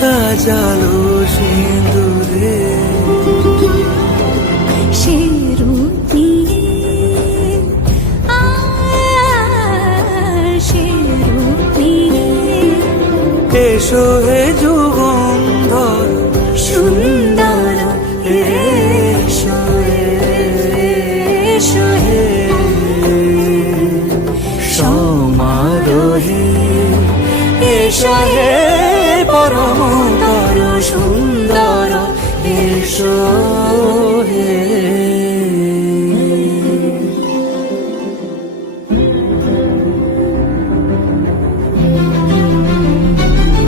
সাজালো সিঁদুরে সে রূপ নিয়ে সে রূপ নিয়ে এসো হে যুগন্ধর সুন্দর এসো এসো হে সমারোহে এসো হে পরমতর সুন্দর এসো